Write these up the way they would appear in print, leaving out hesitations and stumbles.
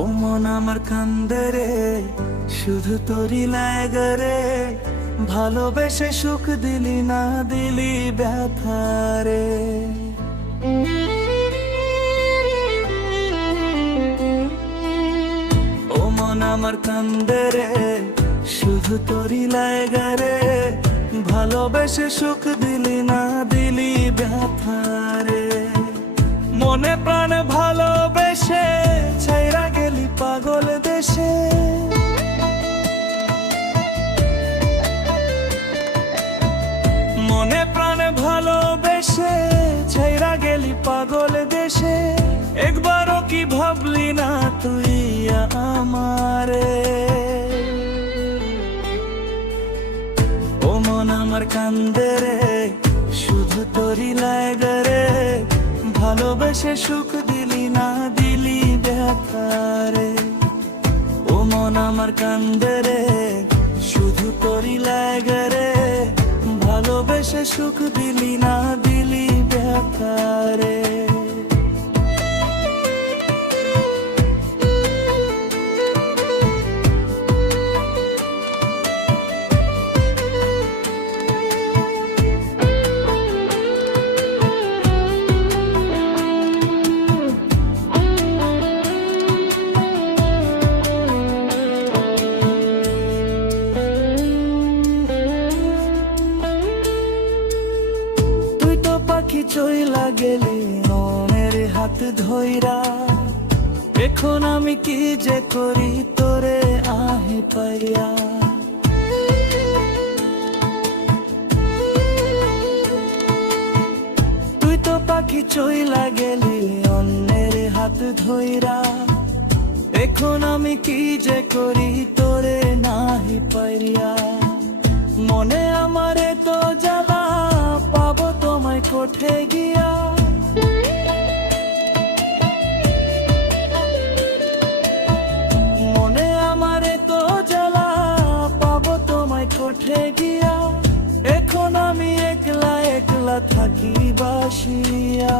ও মন আমার কান্দে রে, শুধু তোরই লাগে রে। ভালোবেসে সুখ দিলি না, দিলি ব্যথা রে। ও মন আমার কান্দে রে, শুধু তোরই লাগে রে। ভালোবেসে সুখ দিলি না, দিলি ব্যথা রে। মনে প্রাণে ভালোবেসে ছাইরা গেলি পাগল দেশে। মনে প্রাণে ভালোবেসে ছাইরা গেলি পাগল দেশে। একবারও কি ভাবলি না তুই আমারে? ও মন আমার কান্দে রে, শুধু তোরই লাগে রে। ভালোবেসে সুখ দিলি না, দিলি ব্যথা রে। ও মন আমার কান্দে রে, শুধু তোরই লাগে রে। ভালোবেসে সুখ দিলি না, দিলি ব্যথা রে। চইলা গেলি মনের হাত ধইরা। এখন আমি কি যে করি তোরে আহে পাইয়া। তুই তো পাখি চইলা গেলি অন্যের হাত ধইরা। এখন আমি কি যে করি তোরে নাহি পাইয়া। মনে আমারে তো জ্বালা, পাবো তোমায় কোঠে গিয়া। মনে আমারে তো জ্বালা, পাবো তোমায় কোঠে গিয়া। এখন আমি একলা একলা থাকি বাসিয়া।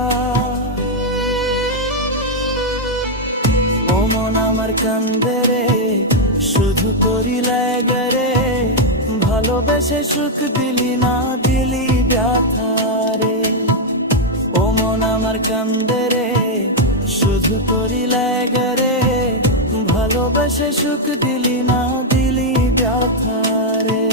ও মন আমার কান্দে রে, শুধু তোরই লাগে রে। ভালোবেসে সুখ দিলি না, দিলি ব্যথা রে। ও মন আমার কান্দে রে, শুধু তোরই লাগে রে। ভালোবেসে সুখ দিলি না, দিলি ব্যথা রে।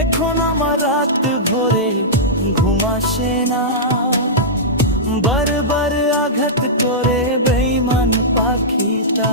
এখন আমার রাত ভরে ঘুম আসে না। বারবার আঘাত করে বেঈমান পাখিটা।